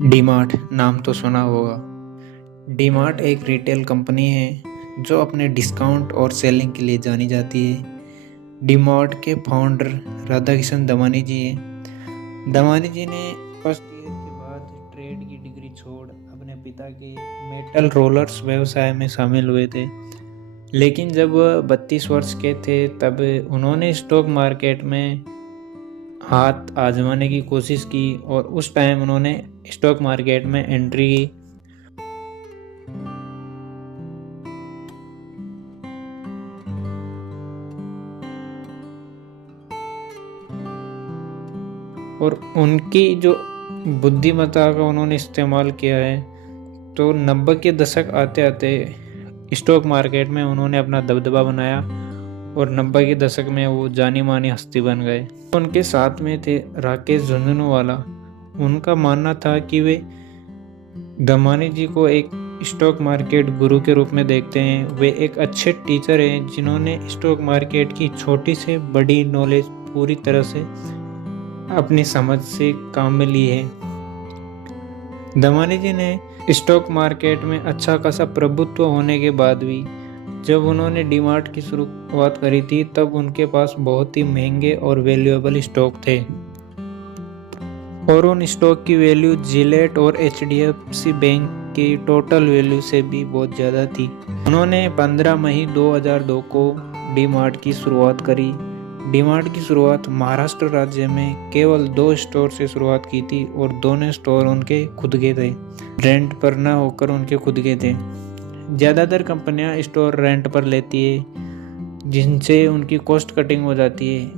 डीमार्ट नाम तो सुना होगा। डीमार्ट एक रिटेल कंपनी है जो अपने डिस्काउंट और सेलिंग के लिए जानी जाती है। डीमार्ट के फाउंडर राधाकिशन दमानी जी हैं। दमानी जी ने फर्स्ट ईयर के बाद ट्रेड की डिग्री छोड़ अपने पिता के मेटल रोलर्स व्यवसाय में शामिल हुए थे। लेकिन जब वह 32 वर्ष के थे तब उन्होंने स्टॉक मार्केट में हाथ आजमाने की कोशिश की और उस टाइम उन्होंने स्टॉक मार्केट में एंट्री की। और उनकी जो बुद्धिमत्ता का उन्होंने इस्तेमाल किया है, तो 90 के दशक आते आते स्टॉक मार्केट में उन्होंने अपना दबदबा बनाया और 90 के दशक में वो जानी मानी हस्ती बन गए। उनके साथ में थे राकेश झुंझुनवाला। उनका मानना था कि वे दमानी जी को एक स्टॉक मार्केट गुरु के रूप में देखते हैं। वे एक अच्छे टीचर हैं जिन्होंने स्टॉक मार्केट की छोटी से बड़ी नॉलेज पूरी तरह से अपनी समझ से काम में ली है। दमानी जी ने स्टॉक मार्केट में अच्छा खासा प्रभुत्व होने के बाद भी जब उन्होंने डीमार्ट की शुरुआत करी थी तब उनके पास बहुत ही महंगे और वैल्यूएबल स्टॉक थे और उन स्टॉक की वैल्यू जिलेट और एचडीएफसी बैंक की टोटल वैल्यू से भी बहुत ज़्यादा थी। उन्होंने 15 मई 2002 को डीमार्ट की शुरुआत करी। डीमार्ट की शुरुआत महाराष्ट्र राज्य में केवल 2 स्टोर से शुरुआत की थी और दोनों स्टोर उनके खुद के थे, रेंट पर न होकर उनके खुद के थे। ज़्यादातर कंपनियां स्टोर रेंट पर लेती है जिनसे उनकी कॉस्ट कटिंग हो जाती है,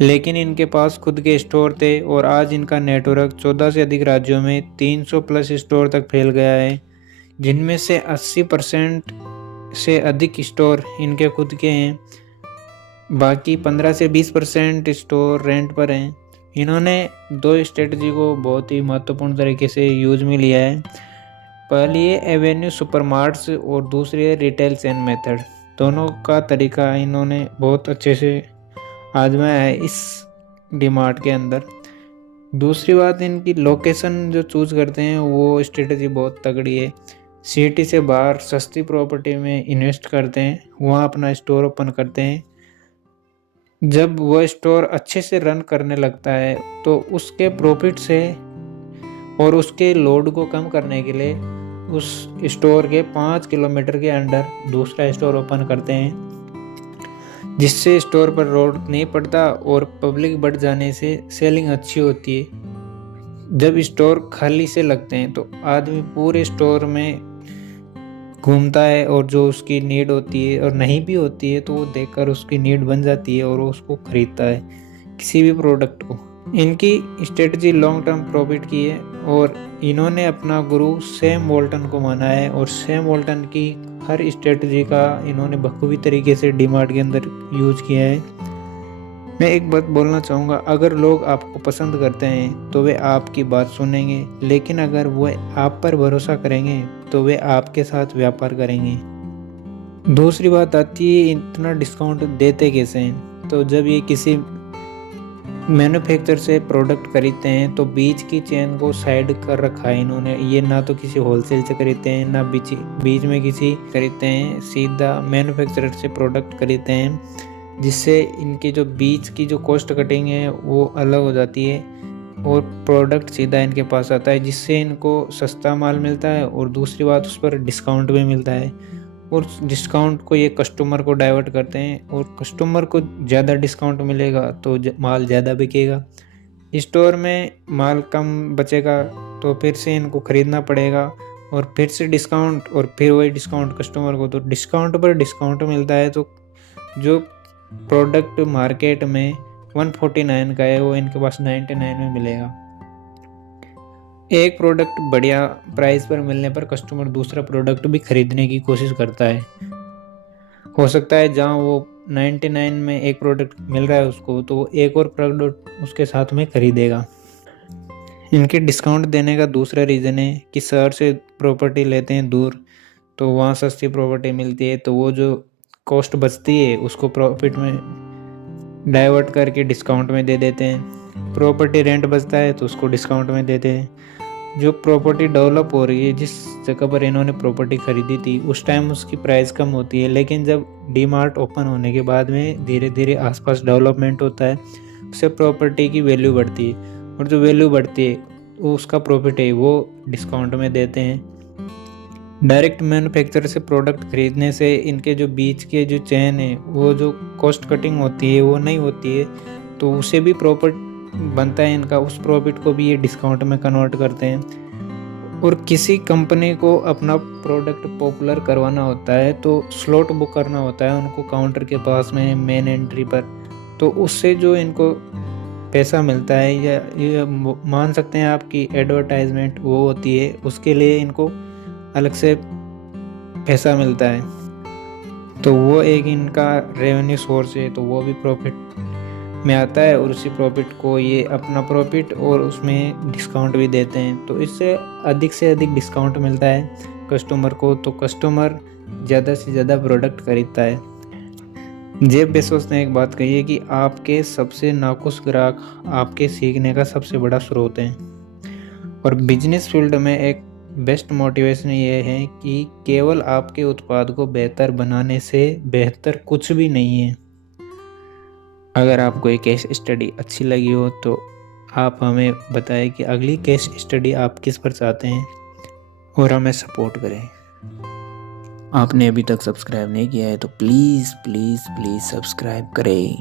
लेकिन इनके पास खुद के स्टोर थे और आज इनका नेटवर्क 14 से अधिक राज्यों में 300 प्लस स्टोर तक फैल गया है, जिनमें से 80% से अधिक स्टोर इनके खुद के हैं। बाकी 15 से 20% स्टोर रेंट पर हैं। इन्होंने 2 स्ट्रेटजी को बहुत ही महत्वपूर्ण तरीके से यूज में लिया है। पहली है एवेन्यू सुपरमार्ट्स और दूसरी है रिटेल चेन मेथड। दोनों का तरीका इन्होंने बहुत अच्छे से आजमाया है इस डीमार्ट के अंदर। दूसरी बात, इनकी लोकेशन जो चूज करते हैं वो स्ट्रेटजी बहुत तगड़ी है। सिटी से बाहर सस्ती प्रॉपर्टी में इन्वेस्ट करते हैं, वहाँ अपना स्टोर ओपन करते हैं। जब वह स्टोर अच्छे से रन करने लगता है तो उसके प्रॉफिट से और उसके लोड को कम करने के लिए उस स्टोर के 5 किलोमीटर के अंदर दूसरा स्टोर ओपन करते हैं, जिससे स्टोर पर लोड नहीं पड़ता और पब्लिक बढ़ जाने से सेलिंग अच्छी होती है। जब स्टोर खाली से लगते हैं तो आदमी पूरे स्टोर में घूमता है और जो उसकी नीड होती है और नहीं भी होती है तो वो देखकर उसकी नीड बन जाती है और वो उसको खरीदता है किसी भी प्रोडक्ट को। इनकी स्ट्रेटजी लॉन्ग टर्म प्रॉफिट की है और इन्होंने अपना गुरु सैम वॉल्टन को माना है और सैम वॉल्टन की हर स्ट्रेटजी का इन्होंने बखूबी तरीके से डीमार्ट के अंदर यूज किया है। मैं एक बात बोलना चाहूँगा, अगर लोग आपको पसंद करते हैं तो वे आपकी बात सुनेंगे, लेकिन अगर वो आप पर भरोसा करेंगे तो वे आपके साथ व्यापार करेंगे। दूसरी बात आती है इतना डिस्काउंट देते कैसे हैं। तो जब ये किसी मैन्युफैक्चर से प्रोडक्ट खरीदते हैं तो बीच की चेन को साइड कर रखा है इन्होंने। ये ना तो किसी होलसेल से खरीदते हैं ना बीच में किसी खरीदते हैं, सीधा मैन्युफैक्चरर से प्रोडक्ट खरीदते हैं, जिससे इनकी जो बीच की जो कॉस्ट कटिंग है वो अलग हो जाती है और प्रोडक्ट सीधा इनके पास आता है, जिससे इनको सस्ता माल मिलता है और दूसरी बात उस पर डिस्काउंट भी मिलता है और डिस्काउंट को ये कस्टमर को डाइवर्ट करते हैं और कस्टमर को ज़्यादा डिस्काउंट मिलेगा तो माल ज़्यादा बिकेगा। स्टोर में माल कम बचेगा तो फिर से इनको ख़रीदना पड़ेगा और फिर से डिस्काउंट और फिर वही डिस्काउंट कस्टमर को, तो डिस्काउंट पर डिस्काउंट मिलता है। तो जो प्रोडक्ट मार्केट में 149 का है वो इनके पास 99 में मिलेगा। एक प्रोडक्ट बढ़िया प्राइस पर मिलने पर कस्टमर दूसरा प्रोडक्ट भी खरीदने की कोशिश करता है। हो सकता है जहां वो 99 में एक प्रोडक्ट मिल रहा है उसको, तो वो एक और प्रोडक्ट उसके साथ में खरीदेगा। इनके डिस्काउंट देने का दूसरा रीज़न है कि शहर से प्रॉपर्टी लेते हैं दूर, तो वहाँ सस्ती प्रॉपर्टी मिलती है, तो वो जो कॉस्ट बचती है उसको प्रॉफिट में डाइवर्ट करके डिस्काउंट में दे देते हैं। प्रॉपर्टी रेंट बचता है तो उसको डिस्काउंट में देते हैं जो प्रॉपर्टी डेवलप हो रही है, जिस जगह पर इन्होंने प्रॉपर्टी खरीदी थी उस टाइम उसकी प्राइस कम होती है, लेकिन जब डी मार्ट ओपन होने के बाद में धीरे धीरे आसपास डेवलपमेंट होता है, उससे प्रॉपर्टी की वैल्यू बढ़ती है, और जो वैल्यू बढ़ती है वो उसका प्रॉफिट है वो डिस्काउंट में देते हैं। डायरेक्ट मैन्युफैक्चरर से प्रोडक्ट खरीदने से इनके जो बीच के जो चेन है वो जो कॉस्ट कटिंग होती है वो नहीं होती है, तो उसे भी प्रॉफिट बनता है इनका, उस प्रॉफिट को भी ये डिस्काउंट में कन्वर्ट करते हैं। और किसी कंपनी को अपना प्रोडक्ट पॉपुलर करवाना होता है तो स्लॉट बुक करना होता है उनको काउंटर के पास में मेन एंट्री पर, तो उससे जो इनको पैसा मिलता है या ये मान सकते हैं आपकी एडवर्टाइजमेंट वो होती है, उसके लिए इनको अलग से पैसा मिलता है, तो वो एक इनका रेवेन्यू सोर्स है, तो वो भी प्रॉफिट में आता है, और उसी प्रॉफिट को ये अपना प्रॉफिट और उसमें डिस्काउंट भी देते हैं, तो इससे से अधिक डिस्काउंट मिलता है कस्टमर को, तो कस्टमर ज़्यादा से ज़्यादा प्रोडक्ट खरीदता है। जेफ बेजोस ने एक बात कही है कि आपके सबसे नाखुश ग्राहक आपके सीखने का सबसे बड़ा स्रोत हैं, और बिजनेस फील्ड में एक बेस्ट मोटिवेशन ये है कि केवल आपके उत्पाद को बेहतर बनाने से बेहतर कुछ भी नहीं है। अगर आपको ये केस स्टडी अच्छी लगी हो तो आप हमें बताएं कि अगली केस स्टडी आप किस पर चाहते हैं, और हमें सपोर्ट करें। आपने अभी तक सब्सक्राइब नहीं किया है तो प्लीज़ प्लीज़ प्लीज़ सब्सक्राइब करें।